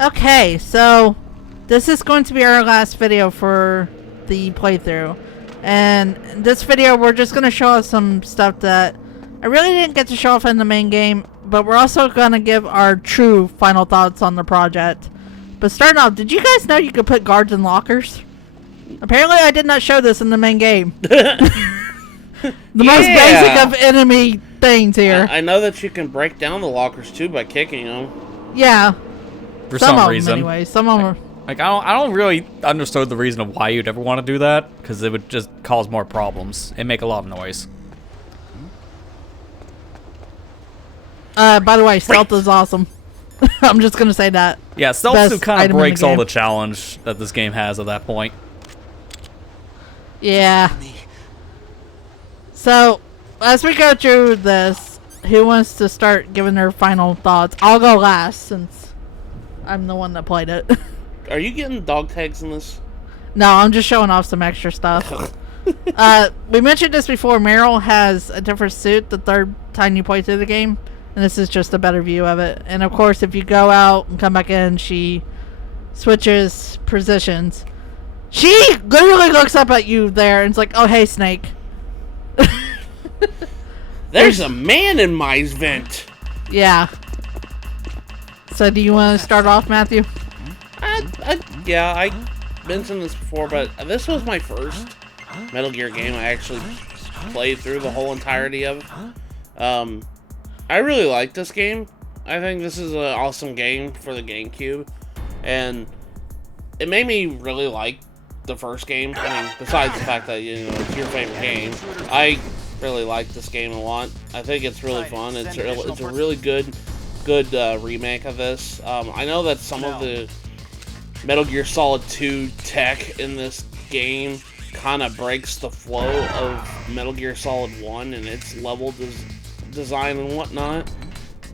Okay, so this is going to be our last video for the playthrough. And in this video, we're just going to show off some stuff that I really didn't get to show off in the main game, but we're also going to give our true final thoughts on the project. But starting off, did you guys know you could put guards in lockers? Apparently, I did not show this in the main game. The most basic of enemy things here. I know that you can break down the lockers too by kicking them. Yeah. For some reason. Anyway, some of them. Like I don't really understand the reason of why you'd ever want to do that, because it would just cause more problems and make a lot of noise. By the way, stealth is awesome. I'm just gonna say that. Yeah, stealth kind of breaks all the challenge that this game has at that point. Yeah. So, as we go through this, who wants to start giving their final thoughts? I'll go last, since I'm the one that played it. Are you getting dog tags in this? No, I'm just showing off some extra stuff. We mentioned this before. Meryl has a different suit the third time you play through the game, and this is just a better view of it. And of course, if you go out and come back in, she switches positions. She literally looks up at you there and it's like, oh, hey, Snake. There's a man in my vent. Yeah. So do you want to start off, Matthew? Yeah, I mentioned this before, but this was my first Metal Gear game I actually played through the whole entirety of. I really like this game. I think this is an awesome game for the GameCube, and it made me really like the first game. I mean, besides the fact that, you know, it's your favorite game, I really like this game a lot. I think it's really fun. It's a really good remake of this. I know that some of the Metal Gear Solid 2 tech in this game kind of breaks the flow of Metal Gear Solid 1 and its level design and whatnot,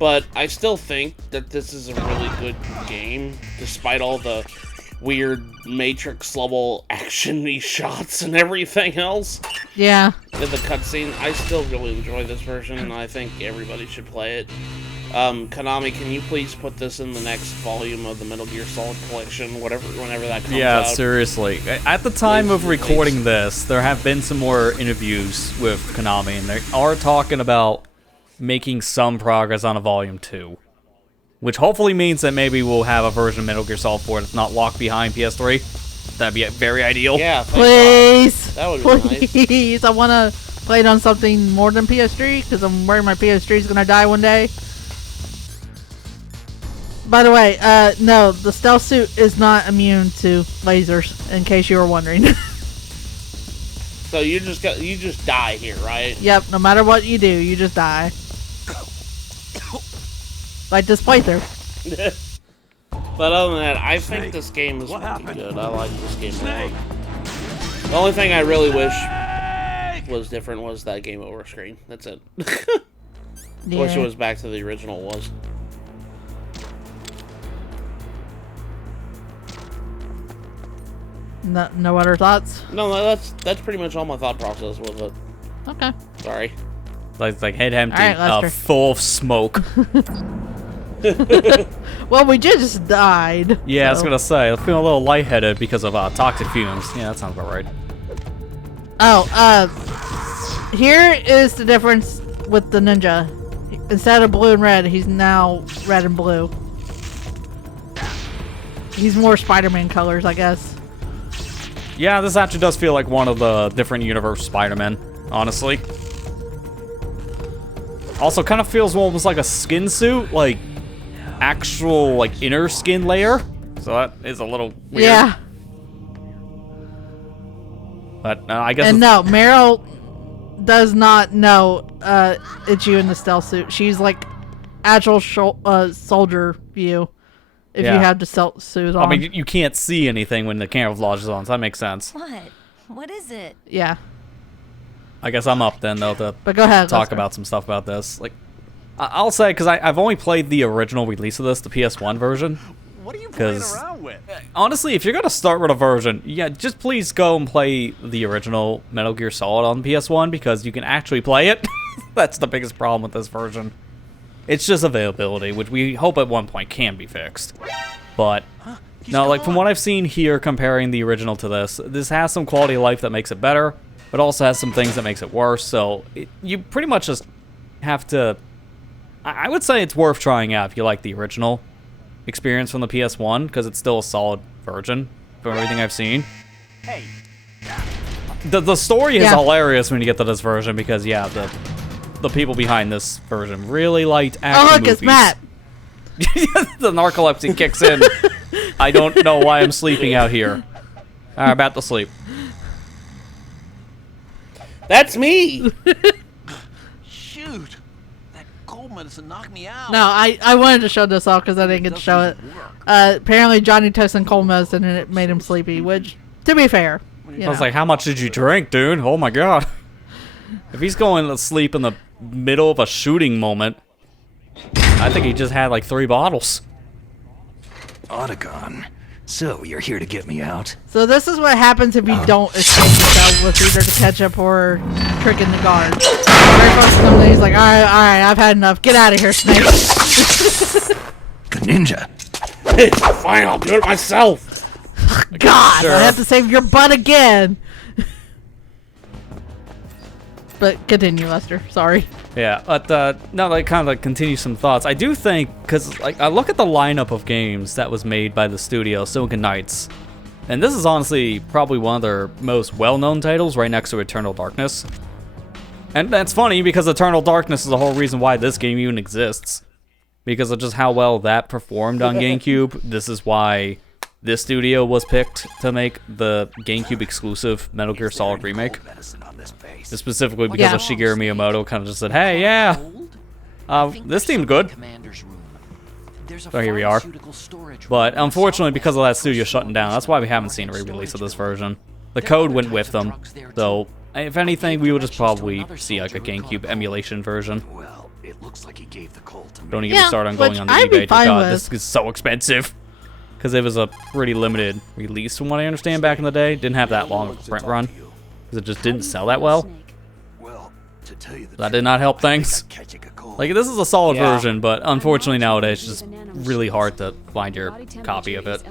but I still think that this is a really good game, despite all the weird Matrix level action-y shots and everything else. Yeah. In the cutscene, I still really enjoy this version, and I think everybody should play it. Konami, can you please put this in the next volume of the Metal Gear Solid collection, whenever that comes out? Yeah, seriously. At the time of recording this, there have been some more interviews with Konami, and they are talking about making some progress on a Volume 2. Which hopefully means that maybe we'll have a version of Metal Gear Solid 4 that's not locked behind PS3. That'd be very ideal. Yeah, please. That would be nice. Please, I want to play it on something more than PS3, because I'm worried my PS3 is going to die one day. By the way, no, the stealth suit is not immune to lasers, in case you were wondering. So you just die here, right? Yep, no matter what you do, you just die. Like this playthrough. But other than that, I think this game is pretty good. I like this game a lot. The only thing I really wish was different was that game over screen. That's it. Yeah. Wish it was back to the original was. No other thoughts? No, that's pretty much all my thought process with it. Okay. Sorry. It's like head empty, Right, full of smoke. Well, we just died. Yeah, so. I was gonna say, I'm feeling a little lightheaded because of toxic fumes. Yeah, that sounds about right. Oh, here is the difference with the ninja. Instead of blue and red, he's now red and blue. He's more Spider-Man colors, I guess. Yeah, this actually does feel like one of the different universe Spider-Man, honestly. Also, kind of feels almost like a skin suit, like actual like inner skin layer. So that is a little weird. Yeah. But I guess. And no, Meryl does not know it's you in the stealth suit. She's like actual soldier view. If you have the stealth suit on. I mean, you can't see anything when the camouflage is on, so that makes sense. What? What is it? Yeah. I guess I'm up then, though, to but go ahead, talk about some stuff about this. Like, I'll say, because I've only played the original release of this, the PS1 version. What are you playing around with? Honestly, if you're going to start with a version, yeah, just please go and play the original Metal Gear Solid on PS1, because you can actually play it. That's the biggest problem with this version. It's just availability, which we hope at one point can be fixed. But no, like from what I've seen here comparing the original to this has some quality of life that makes it better, but also has some things that makes it worse. So you pretty much just have to... I would say it's worth trying out if you like the original experience from the PS1, because it's still a solid version from everything I've seen. Hey. The story is hilarious when you get to this version, because yeah, the people behind this version really liked action movies. It's Matt. The narcolepsy kicks in. I don't know why I'm sleeping out here. I'm about to sleep. That's me. Shoot. That cold medicine knocked me out. No, I wanted to show this off because I didn't get to show it. Apparently Johnny took some cold medicine and it made him sleepy, which, to be fair, I was like, how much did you drink, dude? Oh my god. If he's going to sleep in the middle of a shooting moment, I think he just had like 3 bottles. Otacon, so you're here to get me out? So this is what happens if you don't escape yourself with either the ketchup or tricking the guard. Very close to him, he's like, alright, I've had enough. Get out of here, Snake. Ninja. Fine, I'll do it myself. God, Sure. I have to save your butt again. But continue, Lester. Sorry. Yeah, but no, like kind of like continue some thoughts. I do think, because like I look at the lineup of games that was made by the studio Silicon Knights, and this is honestly probably one of their most well-known titles, right next to Eternal Darkness. And that's funny because Eternal Darkness is the whole reason why this game even exists, because of just how well that performed on GameCube. This is why this studio was picked to make the GameCube exclusive Metal Gear Solid remake. Specifically because of Shigeru Miyamoto kind of just said, hey, yeah, this seemed good. So here we are. But unfortunately, because of that studio shutting down, that's why we haven't seen a re-release of this version. The code went with them, so if anything, we will just probably see like a GameCube emulation version. Don't even get me started on going on the eBay. God, this is so expensive. Because it was a pretty limited release from what I understand back in the day. Didn't have that long of a print run. Because it just didn't sell that well. That did not help things. Like, this is a solid version, but unfortunately nowadays it's just really hard to find your copy of it.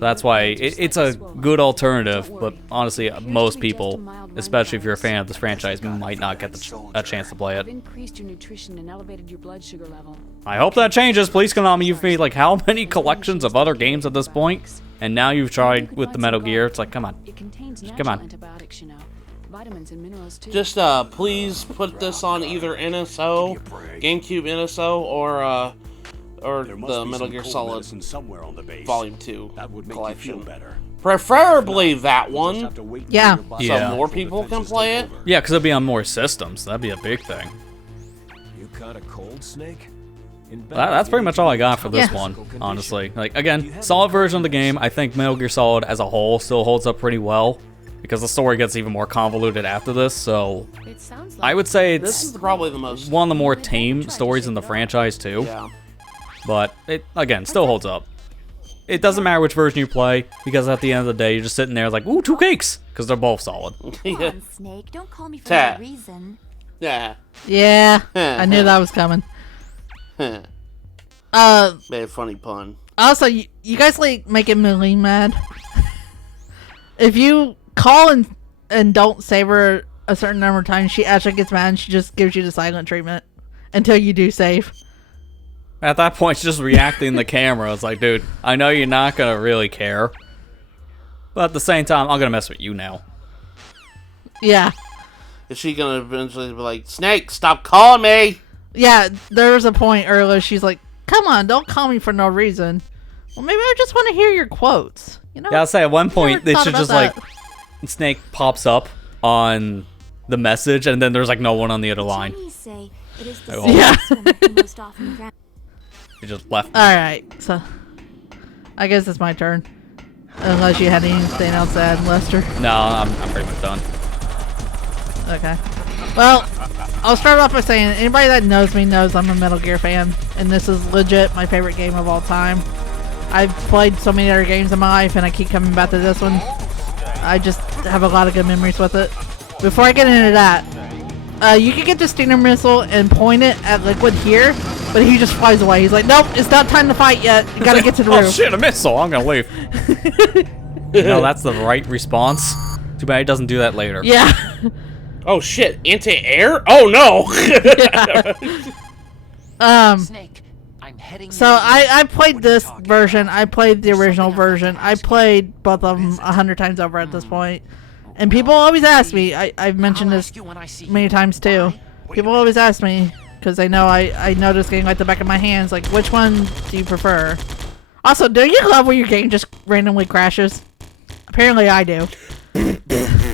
That's why it's a good alternative, but honestly, most people, especially if you're a fan of this franchise, might not get a chance to play it. I hope that changes. Please, Konami, you've made like how many collections of other games at this point, and now you've tried with the Metal Gear. It's like, come on. Come on. Just please put this on either NSO, GameCube NSO, or the Metal Gear Solid Volume 2 collection. Preferably that one. Yeah. So more people can play it. Yeah, because it'll be on more systems. That'd be a big thing. You caught a cold, Snake? That's pretty much all I got for this one, honestly. Like, again, solid version of the game. I think Metal Gear Solid as a whole still holds up pretty well, because the story gets even more convoluted after this, so I would say This it's is probably the most one of the more tame stories in the franchise, too. Yeah. But it, again, still holds up. It doesn't matter which version you play, because at the end of the day, you're just sitting there like, ooh, 2 cakes! Because they're both solid. Come on, Snake. Don't call me for no reason. Yeah. Yeah, I knew that was coming. Made a funny pun. Also, you guys like making Millie mad. If you call and don't save her a certain number of times, she actually gets mad and she just gives you the silent treatment until you do save. At that point, she's just reacting to the camera. It's like, dude, I know you're not going to really care. But at the same time, I'm going to mess with you now. Yeah. Is she gonna eventually be like, Snake, stop calling me? Yeah, there was a point earlier, she's like, come on, don't call me for no reason. Well, maybe I just want to hear your quotes. You know? Yeah, I'll say at one point, they thought should about just that. like, Snake pops up on the message, and then there's like no one on the other line. Chinese say it is the Oh. Yeah. most often ground. He just left. Alright, so I guess it's my turn. Unless you had anything else to add, Lester. No, I'm pretty much done. Okay. Well, I'll start off by saying anybody that knows me knows I'm a Metal Gear fan, and this is legit my favorite game of all time. I've played so many other games in my life, and I keep coming back to this one. I just have a lot of good memories with it. Before I get into that, you can get the Stinger missile and point it at Liquid here, but he just flies away. He's like, nope, it's not time to fight yet. You gotta get to the Oh roof. shit, a missile. I'm gonna leave. No, that's the right response. Too bad he doesn't do that later. Yeah. Oh shit, anti-air? Oh no! Snake, I'm heading. So I played this version. I played the original version. I played both of them 100 times over at this point. And people always ask me, I've mentioned this many times too. People always ask me, because they know I know this game like the back of my hands, like, which one do you prefer? Also, do you love when your game just randomly crashes? Apparently I do.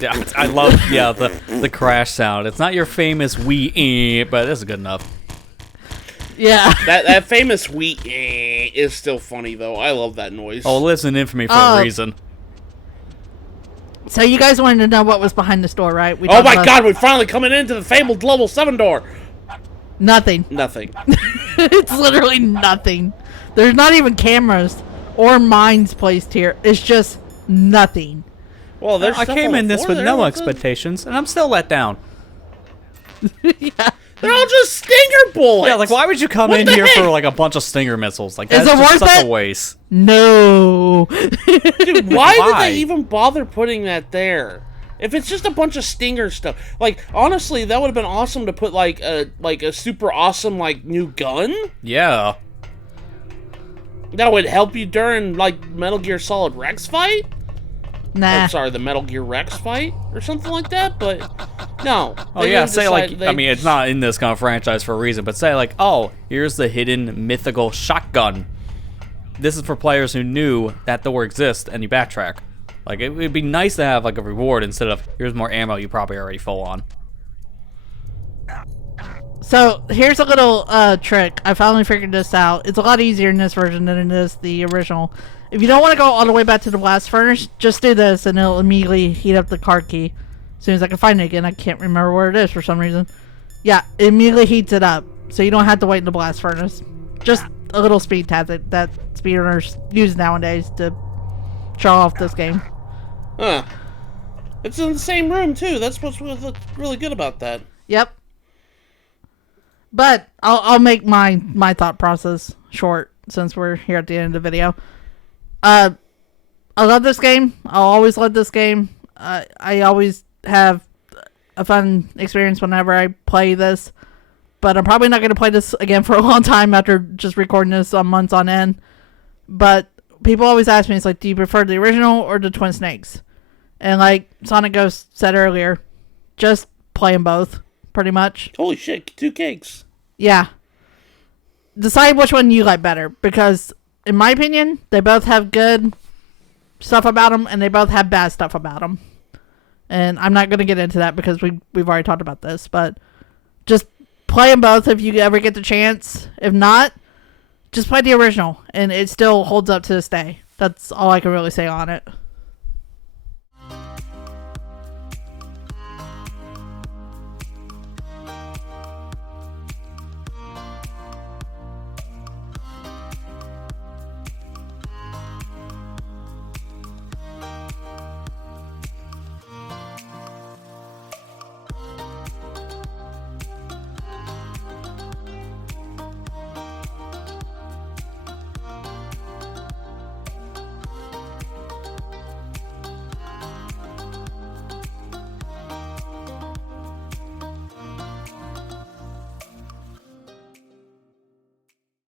Yeah, I love the crash sound. It's not your famous wee, but it's good enough. Yeah. that famous wheat is still funny though. I love that noise. Oh, it lives in infamy for a reason. So you guys wanted to know what was behind this door, right? Oh my god, we're finally coming into the fabled level 7 door. Nothing. Nothing. It's literally nothing. There's not even cameras or mines placed here. It's just nothing. Well, there's I stuff came on in the this floor with there, no what's it? expectations, and I'm still let down. Yeah. They're all just stinger bullets. Yeah, like why would you come What in the here heck? for like a bunch of stinger missiles? Like Is that's it just worth such it? a waste. No. Dude, why did Why? they even bother putting that there? If it's just a bunch of stinger stuff, like honestly, that would have been awesome to put like a super awesome like new gun Yeah. that would help you during like Metal Gear Solid Rex fight. Nah. I'm sorry, the Metal Gear Rex fight or something like that. But no. Oh they yeah, didn't say decide- like they I mean it's not in this kind of franchise for a reason, but say like, oh, here's the hidden mythical shotgun. This is for players who knew that door exists and you backtrack. Like it would be nice to have like a reward instead of here's more ammo you probably already full on. So here's a little trick. I finally figured this out. It's a lot easier in this version than it is the original. If you don't want to go all the way back to the blast furnace, just do this and it'll immediately heat up the card key. As soon as I can find it again, I can't remember where it is for some reason. Yeah, it immediately heats it up, so you don't have to wait in the blast furnace. Just a little speed tactic that speedrunners use nowadays to show off this game. Huh. It's in the same room too. That's what's really good about that. Yep. But I'll make my thought process short since we're here at the end of the video. I love this game. I'll always love this game. I always have a fun experience whenever I play this. But I'm probably not going to play this again for a long time after just recording this on months on end. But people always ask me, it's like, do you prefer the original or the Twin Snakes? And like Sonic Ghost said earlier, just play them both, pretty much. Holy shit, 2 cakes. Yeah. Decide which one you like better, because in my opinion, they both have good stuff about them, and they both have bad stuff about them. And I'm not going to get into that because we've already talked about this, but just play them both if you ever get the chance. If not, just play the original, and it still holds up to this day. That's all I can really say on it.